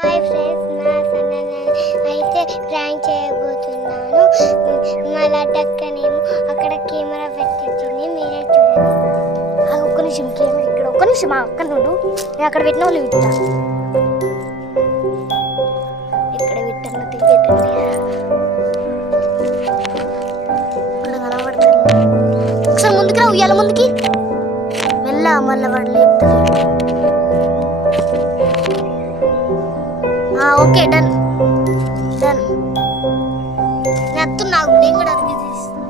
Hi friends, నా సన్న అయితే ప్రాంక్ చేయబోతున్నాను. మా లడ్డక్కనేమో అక్కడ కెమెరా పెట్టించింది, మీరే చూడండి. ఒక్క నిమిషం కెమెరా ఇక్కడ, ఒక్క నిమిషం అక్కడ నుండు. నేను అక్కడ పెట్టిన వాళ్ళు విట్టా, ఇక్కడ విట్టను పెట్టండి. ఇక్కడ కనబడుతుంది. ఒకసారి ముందుకు రా, ఉయ్యాల ముందుకి మెల్ల, మళ్ళీ వాడు లేపుతుంది. Okay, done done. నెత్తున్నావు, నేను కూడా అది తీస్తాను.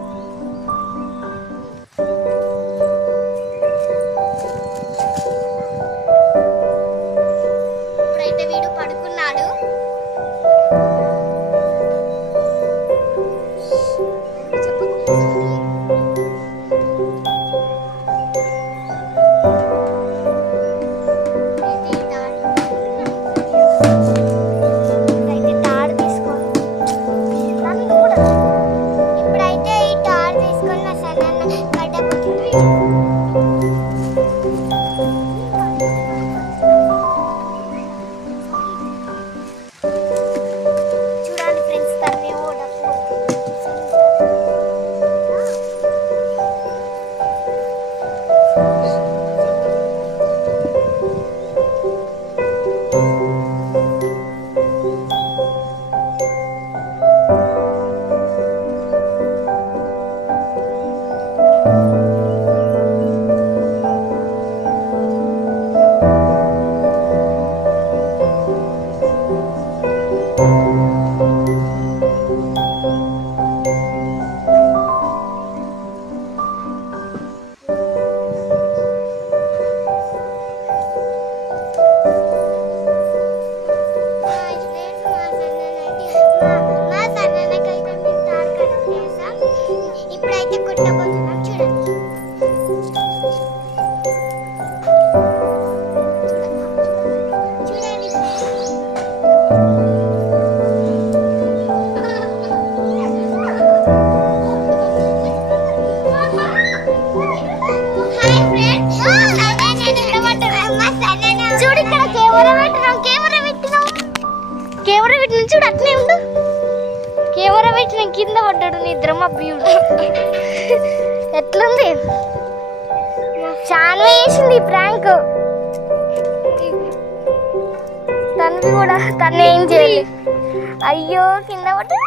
ఇప్పుడైతే వీడు పడుకున్నాడు. ఇప్పుడైతే ఈ టార్ తీసుకొని నా సన్న కట్టబోతుంది. చూడండి ఫ్రెండ్స్, తనేమో ఇప్పుడైతే కుట్టబోతున్నాం, చూడండి. చూడండి చూడు, ఇక్కడ కెమెరా పెట్టినాం, కెమెరా పెట్టిన చూడు, అట్నే ఉండు. కెమెరా పెట్టిన కింద పడ్డాడు నిద్ర మా బ్యూడు. ఎట్లుంది? చాలా వేసింది ప్రాంక్. తనవి కూడా తను ఏం చేయాలి. అయ్యో, కింద పడ్డా.